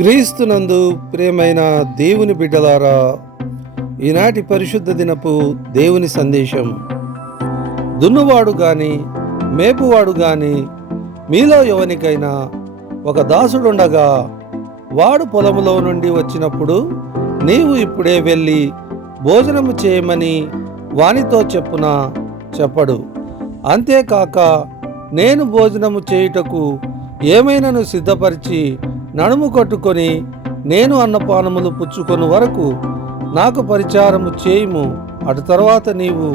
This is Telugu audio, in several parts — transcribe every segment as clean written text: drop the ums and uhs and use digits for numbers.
క్రీస్తునందు ప్రియమైన దేవుని బిడ్డలారా, ఈనాటి పరిశుద్ధ దినపు దేవుని సందేశం. దున్నువాడు గాని మేపువాడు గాని మీలో ఎవనికైనా ఒక దాసుడుండగా వాడు పొలములో నుండి వచ్చినప్పుడు నీవు ఇప్పుడే వెళ్ళి భోజనము చేయమని వానితో చెప్పునా చెప్పడు. అంతేకాక నేను భోజనము చేయుటకు ఏమైనాను సిద్ధపరిచి నడుము కట్టుకొని నేను అన్నపానములు పుచ్చుకొని వరకు నాకు పరిచారము చేయుము, అటు తర్వాత నీవు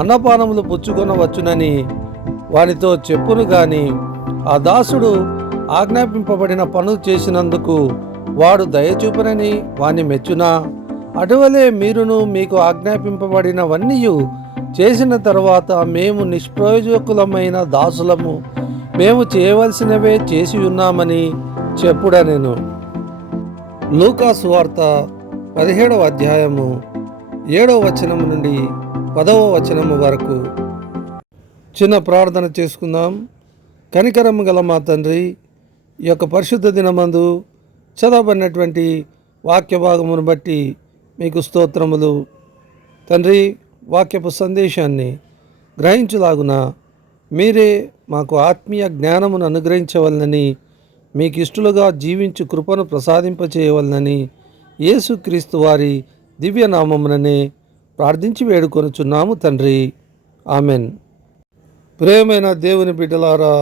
అన్నపానములు పుచ్చుకొనవచ్చునని వానితో చెప్పును గాని ఆ దాసుడు ఆజ్ఞాపింపబడిన పనులు చేసినందుకు వాడు దయచూపనని వాని మెచ్చునా? అటువలే మీరును మీకు ఆజ్ఞాపింపబడినవన్నీ చేసిన తర్వాత మేము నిష్ప్రయోజకులమైన దాసులము, మేము చేయవలసినవే చేసి ఉన్నామని చెప్పుడనెను. లూకా సువార్త 17వ అధ్యాయము 7వ వచనం నుండి 10వ వచనం వరకు. చిన్న ప్రార్థన చేసుకుందాం. కనికరము గల మా తండ్రి, ఈ యొక్క పరిశుద్ధ దినమందు చదవబడినటువంటి వాక్య భాగమును బట్టి మీకు స్తోత్రములు. తండ్రి, వాక్యపు సందేశాన్ని గ్రహించులాగున మీరే మాకు ఆత్మీయ జ్ఞానమును అనుగ్రహించవలనని, మీకు ఇష్టలుగా జీవించు కృపను ప్రసాదింపచేయవలనని యేసుక్రీస్తు వారి దివ్యనామముననే ప్రార్థించి వేడుకొనుచున్నాము తండ్రి. ఆమెన్. ప్రియమైన దేవుని బిడ్డలారా,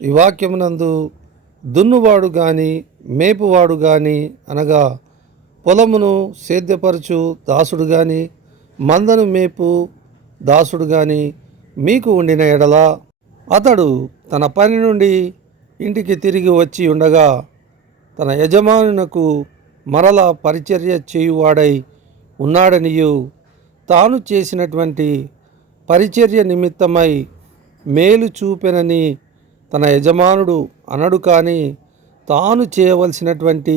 ఈ వాక్యమునందు దున్నువాడు గాని మేపువాడు గాని అనగా పొలమును సేద్యపరచు దాసుడు గాని మందను మేపు దాసుడు గాని మీకు ఉండిన ఎడల అతడు తన పని నుండి ఇంటికి తిరిగి వచ్చి ఉండగా తన యజమానునకు మరల పరిచర్య చేయువాడై ఉన్నాడనియు, తాను చేసినటువంటి పరిచర్య నిమిత్తమై మేలు చూపెనని తన యజమానుడు అనడు, కానీ తాను చేయవలసినటువంటి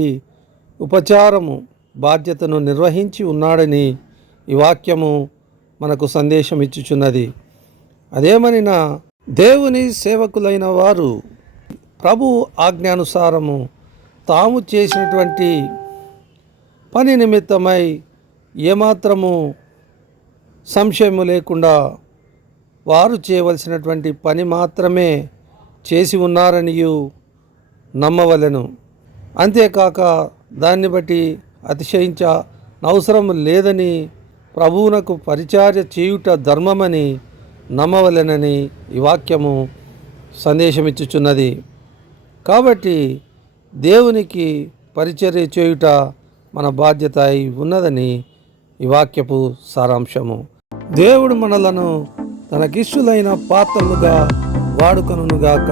ఉపచారము బాధ్యతను నిర్వహించి ఉన్నాడని ఈ వాక్యము మనకు సందేశం ఇచ్చుచున్నది. అదేమనినా దేవుని సేవకులైన వారు ప్రభు ఆజ్ఞానుసారము తాము చేసినటువంటి పని నిమిత్తమై ఏమాత్రము సంశయము లేకుండా వారు చేయవలసినటువంటి పని మాత్రమే చేసి ఉన్నారనియు నమ్మవలెను. అంతేకాక దాన్ని బట్టి అతిశయించనవసరం లేదని, ప్రభువునకు పరిచర్య చేయుట ధర్మమని నమ్మవలెనని ఈ వాక్యము సందేశమిచ్చుచున్నది. కాబట్టి దేవునికి పరిచర్య చేయుట మన బాధ్యత అయి ఉన్నదని ఈ వాక్యపు సారాంశము. దేవుడు మనలను తనకిష్టులైన పాత్రలుగా వాడుకొనుగాక.